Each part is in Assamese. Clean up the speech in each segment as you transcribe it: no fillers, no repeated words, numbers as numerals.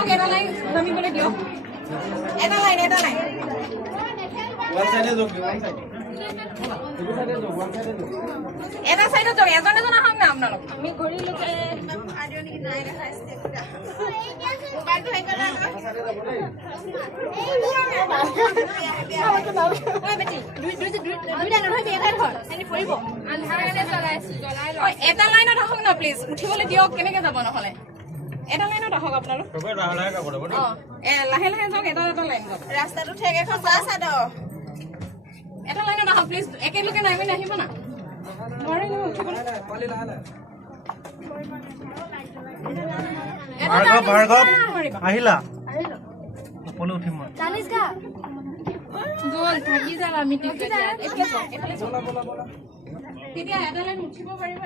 ধৰক এটা লাইন নামিবলৈ দিয়ক এটা লাইন এটা সাইডে যাওক এজন এজন আহক না আপোনালোক আমি ঘড়িলৈকে এটা লাইনত আহক না প্লিজ উঠিবলৈ দিয়ক কেনেকে যাব নহলে এটা লাইনত আহক আপোনালোক লাহে লাহে যাওক এটা এটা লাইন যাওক ৰাস্তাটো ঠেক এখন চাদ এটা লাইনত আহক প্লিজ একেলগে নামি নাহিব না নোৱাৰে ন উঠিবলৈ আহিলা আপুনি উঠিম মই গ'ল থাকি যাম আমি তেতিয়া এটা লাইন উঠিব পাৰিব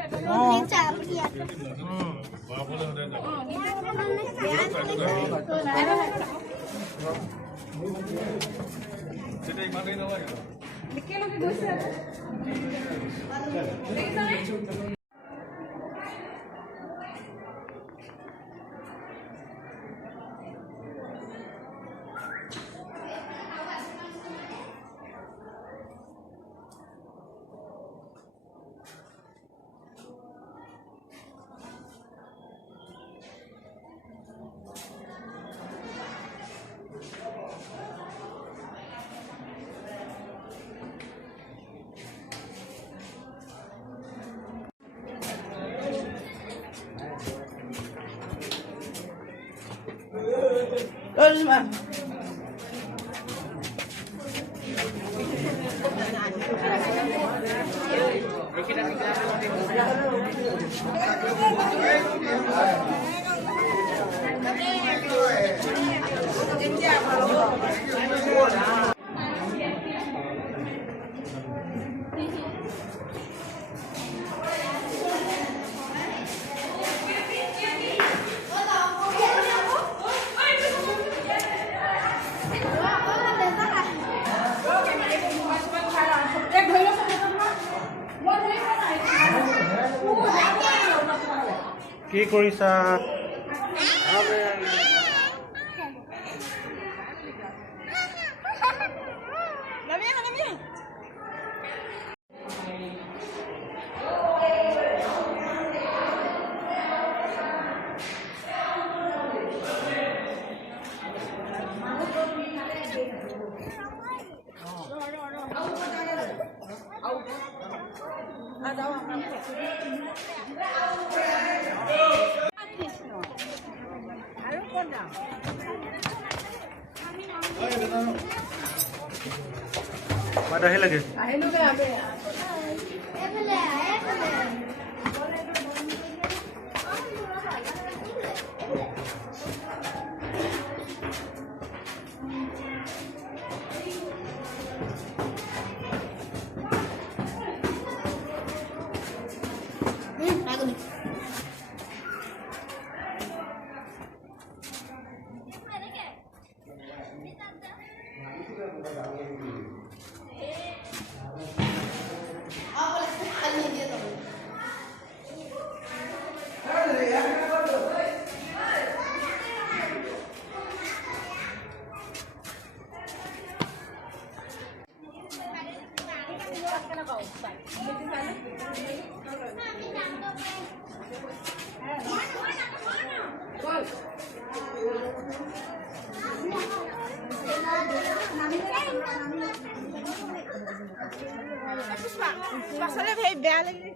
একেলগে গৈছে কি কৰিছা Padahal lagi. Pasarnya kayak bel lagi.